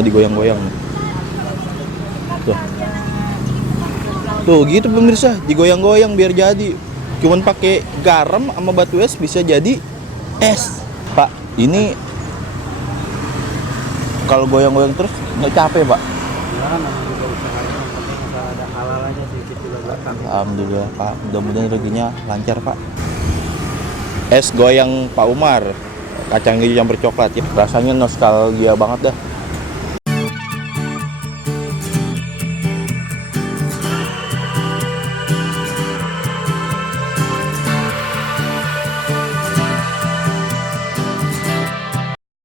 digoyang-goyang. Tuh. Tuh gitu pemirsa, digoyang-goyang biar jadi. Cuman pakai garam sama batu es bisa jadi es. Pak, ini kalau goyang-goyang terus nggak capek, Pak? Alhamdulillah, Pak. Mudah-mudahan rezekinya lancar, Pak. Es goyang Pak Umar, kacang hijau campur coklat. Ya, rasanya nostalgia banget dah.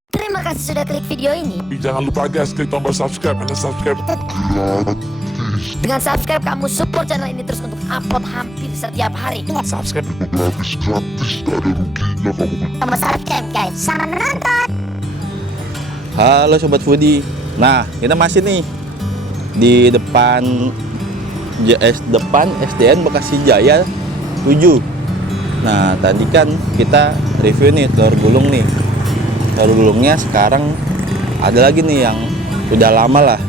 Terima kasih sudah klik video ini. Jangan lupa guys, klik tombol subscribe dan subscribe. Dengan subscribe kamu support channel ini terus untuk upload hampir setiap hari. Subscribe. Gratis, gak ada ruginya kamu. Tombol subscribe guys, sama menonton. Halo Sobat Foodie. Nah, kita masih nih di depan SDN Bekasi Jaya 7. Nah, tadi kan kita review nih telur gulung nih. Telur gulungnya sekarang ada lagi nih yang udah lama lah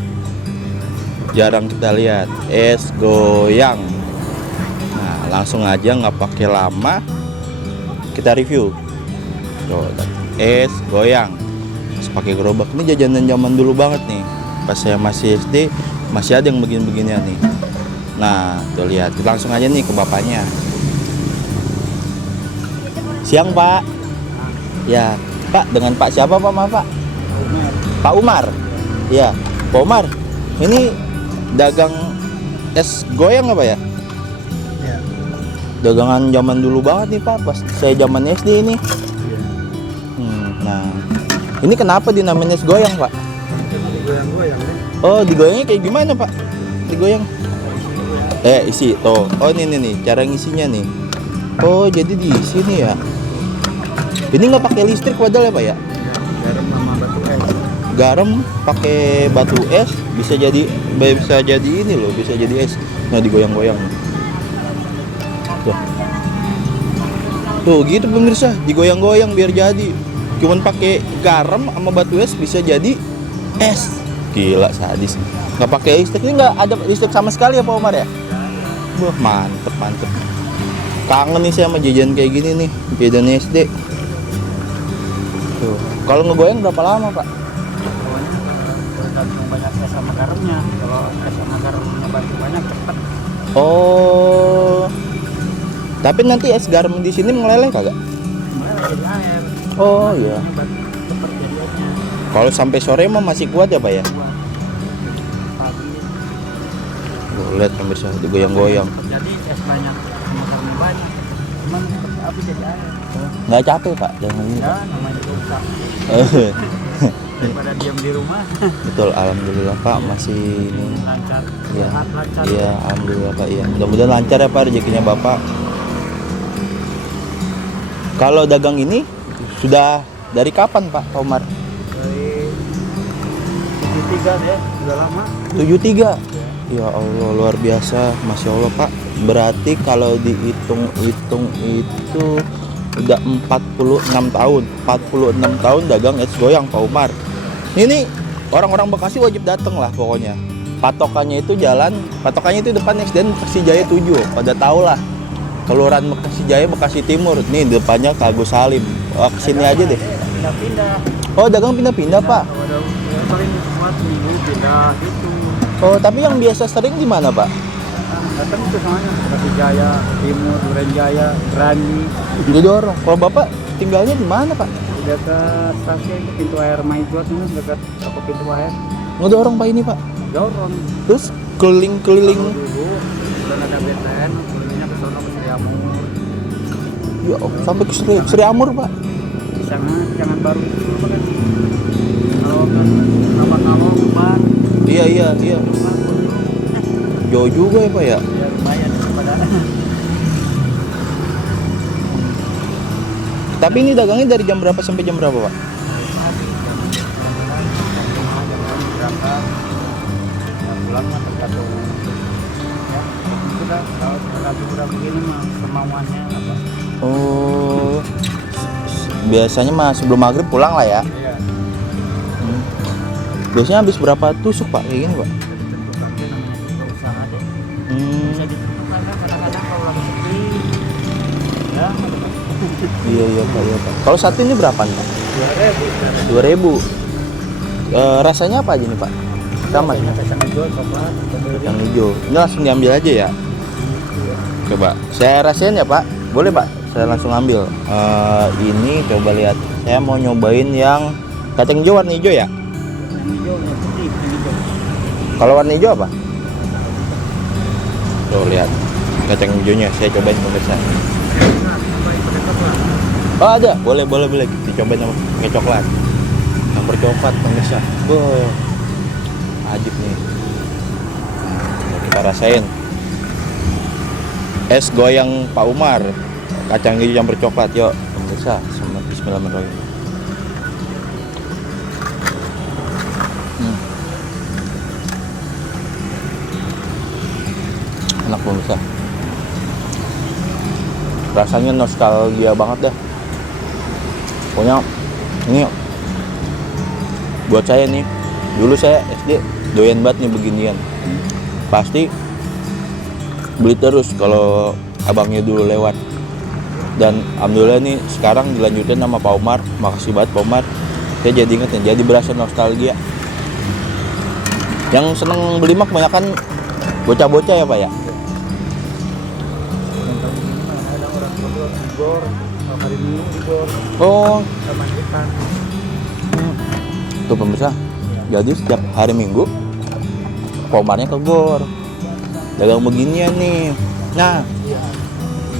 jarang kita lihat, es goyang. Nah, langsung aja nggak pakai lama kita review. Tuh, es goyang terus pakai gerobak. Ini jajanan zaman dulu banget nih, pas saya masih SD masih ada yang begini-beginian nih. Nah, tuh lihat, langsung aja nih ke bapaknya. Siang Pak. Ya Pak, dengan Pak siapa Pak? Maaf Pak. Pak Umar. Ya Pak Umar, ini dagang es goyang apa ya? Ya. Dagangan zaman dulu banget nih Pak, pas saya zaman SD ini. Nah, ini kenapa dinamain es goyang Pak? Digoyang-goyang nih. Oh, digoyangnya kayak gimana Pak? Digoyang? Isi tuh. Oh, ini nih cara ngisinya nih. Oh, jadi diisi nih ya. Ini nggak pakai listrik padahal ya Pak ya? Garam sama batu es. Garam pakai batu es bisa jadi ini loh, bisa jadi es. Nah, digoyang-goyang. Tuh gitu pemirsa, digoyang-goyang biar jadi. Cuman pakai garam sama batu es bisa jadi es. Gila sadis. Nggak pakai listrik, ini nggak ada listrik sama sekali ya Pak Umar ya? Wah, mantep. Kangen nih saya sama jajan kayak gini nih, jajan SD. Tuh. Kalau ngegoyang berapa lama Pak? Tergantung banyak es sama garamnya. Kalau es sama garamnya banyak cepat. Oh. Tapi nanti es garam di sini meleleh kagak? Mulai jadi air. Oh iya. Cepat jadi esnya. Kalau sampai sore mah masih kuat ya Pak ya? Pagi. Lihat pemirsa, digoyang-goyang. Jadi es banyak sama garamnya banyak. Cuman seperti api jadi air. Nggak capek Pak, jangan ini. Ya namanya rusak. Daripada diam di rumah. Betul, alhamdulillah Pak masih ini. Lancar. Iya. Sehat, lancar. Iya, alhamdulillah Pak. Iya, mudah-mudahan lancar ya Pak rezekinya Bapak. Kalau dagang ini sudah dari kapan Pak Umar? Dari 73 deh, udah lama. 73. Ya Allah, luar biasa, Masya Allah Pak. Berarti kalau dihitung-hitung itu udah 46 tahun. 46 tahun dagang es goyang Pak Umar. Ini orang-orang Bekasi wajib datang lah pokoknya. Patokannya itu depan SDN Bekasi Jaya 7. Pada tahu lah. Kelurahan Bekasi Jaya, Bekasi Timur. Nih depannya Agus Salim. Oh, kesini aja deh. Pindah-pindah. Oh, dagang pindah-pindah Pak. Kalau ada paling cuma seminggu pindah gitu. Oh, tapi yang biasa sering di mana Pak? Datang ke sana, Bekasi Jaya, Timur, Duren Jaya, Granji. Didorong. Kalau Bapak tinggalnya di mana Pak? Dekat stasiun pintu air Maijot ini, dekat toko pintu air. Ngedorong Pak ini Pak. Dorong. Terus keliling-keliling. Kalau dulu belum ada BTN, kelilingnya ke sono ke Sri Amur. Ya, sampai ke Sri Amur Pak. Jangan baru. Kalau kan kalau Umar. Iya. Jauh juga ya Pak ya. Ya lumayan daripada. Tapi ini dagangnya dari jam berapa sampai jam berapa Pak? Pulang mah tergantung ya sudah kalau tergantung udah begini mah kemauannya apa. Oh, biasanya mah sebelum maghrib pulang lah ya. Iya. Biasanya habis berapa tusuk Pak kayak gini Pak? Ditentukan dia namanya juga usaha deh. Hmm, Bisa ditentukan kan kadang-kadang kalau lagi sepi. Ya, iya Pak, iya Pak. Kalau satu ini berapa nih Pak? 2.000. 2.000. Rasanya apa aja nih Pak? Sama Biasanya kacang hijau, coklat, strawberry. yang hijau. Ini langsung diambil aja ya. Coba saya rasain ya Pak. Boleh Pak? Saya langsung ambil. Ini coba lihat. Saya mau nyobain yang kacang hijau warna hijau ya. Yang hijau, yang putih, yang hijau. Kalau warna hijau apa? Tuh lihat kacang hijaunya. Saya cobain pemirsa. Nah, tambahin pakai coklat. Oh ada, boleh dicobain sama pakai coklat. Campur coklat pemirsa. Wow, ajib nih. Nah, kita rasain. Es goyang Pak Umar, kacang hijau campur coklat. Yuk pemirsa, bismillahirrahmanirrahim. Enak pemirsa. Rasanya nostalgia banget dah. Pokoknya ini buat saya nih, dulu saya SD doyan banget nih beginian. Pasti beli terus kalau abangnya dulu lewat. Dan alhamdulillah nih sekarang dilanjutin sama Pak Umar. Makasih banget Pak Umar. Saya jadi inget nih, jadi berasa nostalgia. Yang seneng beli mah kebanyakan bocah-bocah ya Pak ya. Yang tahun ini mah ada orang tua digor, kalau hari Minggu digor, Oh, sama ikan. tuh pemirsa. Jadi setiap hari Minggu Pak Umarnya ke Gor. Dagang beginian nih. Nah,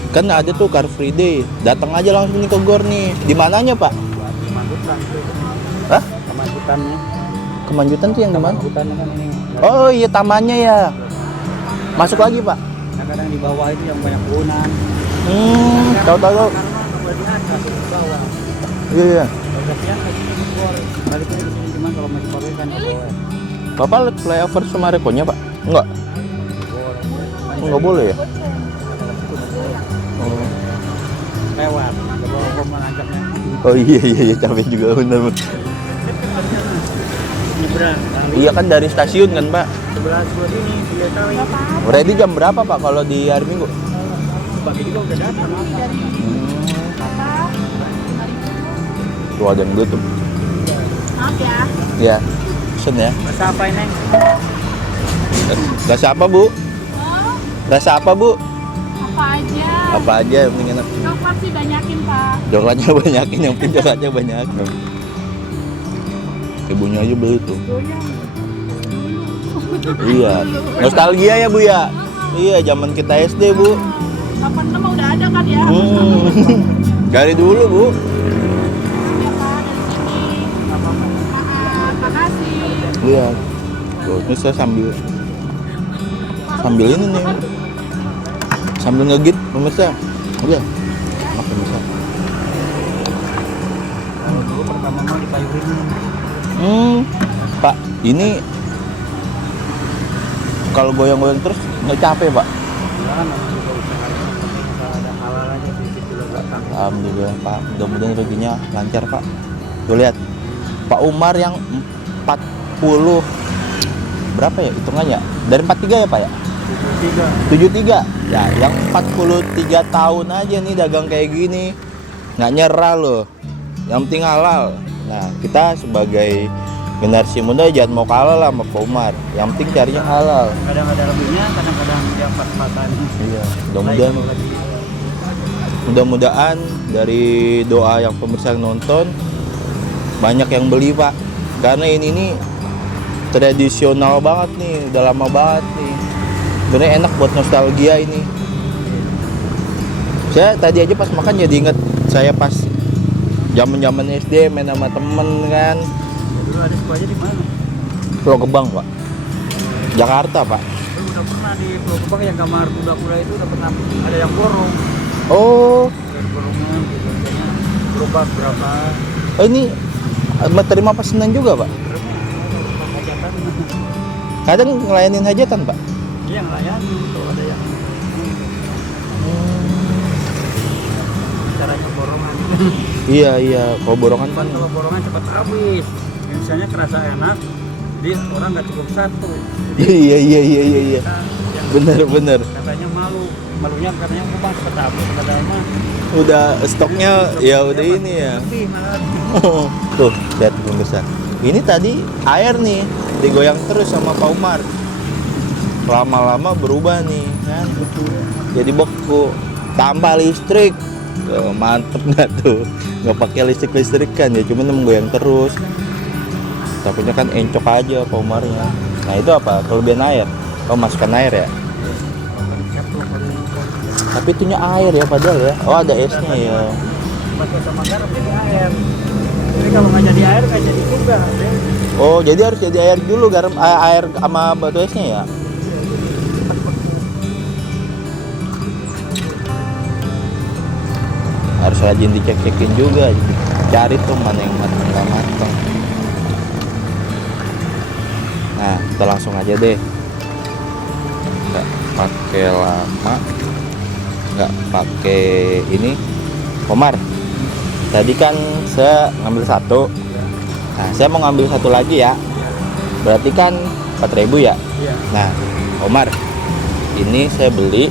kan ada tuh Car Free Day. Datang aja langsung nih ke Gor nih. Di mananya Pak? Kemanjutan tuh. Hah? Kemanjutannya. Kemanjutan tuh yang di mana? Kemanjutannya kan ini. Oh iya, tamannya ya. Masuk lagi Pak. Kadang-kadang di bawah itu yang banyak punan. Tahu. Karena nggak boleh di atas, di bawah. Iya. Kalau kasihan ke sini keluar. Balik ke sini cuman kalau mau dipakai kan nggak boleh. Bapak lihat flyover Sumarekonya Pak? Enggak. Enggak boleh ya? Oh. Lewat. Kalau mau menanjaknya Oh iya capek juga bener. nyebrang. Iya kan dari stasiun kan Pak. Sebelah sebelah sini dia tahu. Ready jam berapa Pak kalau di hari Minggu? Bagi juga udah datang. Tuh ada yang tutup. Maaf ya. Ya. Pesen ya. Masa apa ini? Rasa apa Bu? Oh, Rasa apa Bu? apa aja. Apa aja yang penting enak. Coklat sih banyakin, Pak. Coklatnya banyakin, yang penting coklatnya banyak. Ibunya aja beli tuh. Iya. Nostalgia ya Bu ya? Iya, zaman kita SD Bu. 86 mah udah ada kan ya? Dari dulu Bu. Ya, Pak, dari sini. Makasih. Iya. Tuh, ini saya sambil ini nih. Sambil ngegit pemirsa. Udah. Enak pemirsa. Kalau dulu pertama mau dipayurin. Pak, ini kalau goyang-goyang terus nggak capek Pak? Kan namanya juga usaha yang penting kalau ada halal aja sedikit juga datang. Alhamdulillah Pak, mudah-mudahan rezekinya lancar Pak. Tuh lihat, Pak Umar yang 40 berapa ya hitungannya? Dari 43 ya Pak ya? 73. Ya, yang 43 tahun aja nih dagang kayak gini, nggak nyerah loh. Yang penting halal. Nah, kita sebagai generasi muda jangan mau kalah lah sama Pak Umar. Yang penting carinya halal. Kadang ada lebihnya, kadang-kadang dia pas-pasan. Iya, mudah-mudahan dari doa yang pemirsa nonton banyak yang beli Pak. Karena ini nih tradisional banget nih, udah lama banget nih. Sebenarnya enak buat nostalgia ini. Saya tadi aja pas makan jadi inget saya pas zaman SD main sama temen kan. Dulu ada sekolahnya di mana? Pulau Gebang Pak, Jakarta Pak. Dulu udah pernah di Pulau Gebang yang kamar kuda-kuda itu udah pernah ada yang borong. Oh, Dari borongnya gitu, harganya berubah berapa? ini terima pesanan juga Pak. Hajatan. Kadang ngelayanin hajatan Pak. Iya ngelayanin kalau ada yang caranya borongan. Iya, kalau borongan kan. Kalau borongan cepat habis. Misalnya kerasa enak, Jadi orang nggak cukup satu. Iya. Kita Bener. katanya malunya katanya memang pertama mah Udah stoknya ya udah ini ya. lebih malah. Tuh, lihat pemirsa. Ini tadi air nih digoyang terus sama Pak Umar. Lama-lama berubah nih kan. Jadi beku. Tambah listrik. Tuh, mantep nggak tuh? Nggak pakai listrik kan ya, cuman menggoyang terus. Takutnya kan encok aja Pak Umarnya. Nah itu apa? Kelebihan air. Oh masukkan air ya? Tapi itunya air ya padahal ya. Oh ada esnya ya. Masuk sama garam jadi air. Jadi kalau nggak jadi air nggak jadi juga. Oh jadi harus jadi air dulu garam air sama batu esnya ya? Harus rajin dicek-cekin juga. Cari tuh mana yang matang nggak matang. Nah kita langsung aja deh. Nggak pakai lama. Nggak pakai ini. Omar. Tadi kan saya ngambil satu. Nah, saya mau ngambil satu lagi ya. Berarti kan 4.000 ya. Iya. Nah, Omar, ini saya beli.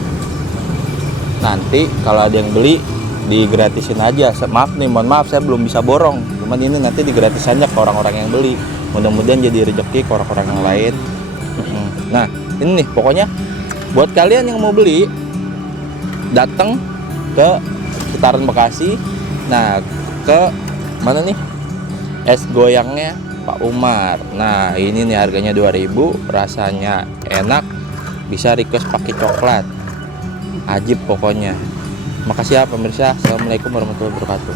Nanti kalau ada yang beli digratisin aja. Maaf nih, mohon maaf saya belum bisa borong. Cuman ini nanti digratis aja ke orang-orang yang beli. Mudah-mudahan jadi rezeki ke orang-orang yang lain. Nah, ini nih pokoknya buat kalian yang mau beli datang ke sekitaran Bekasi. Nah, ke mana nih? Es goyangnya Pak Umar. Nah, ini nih harganya 2.000, rasanya enak. Bisa request pakai coklat. Ajib pokoknya. Makasih ya pemirsa. Assalamualaikum warahmatullahi wabarakatuh.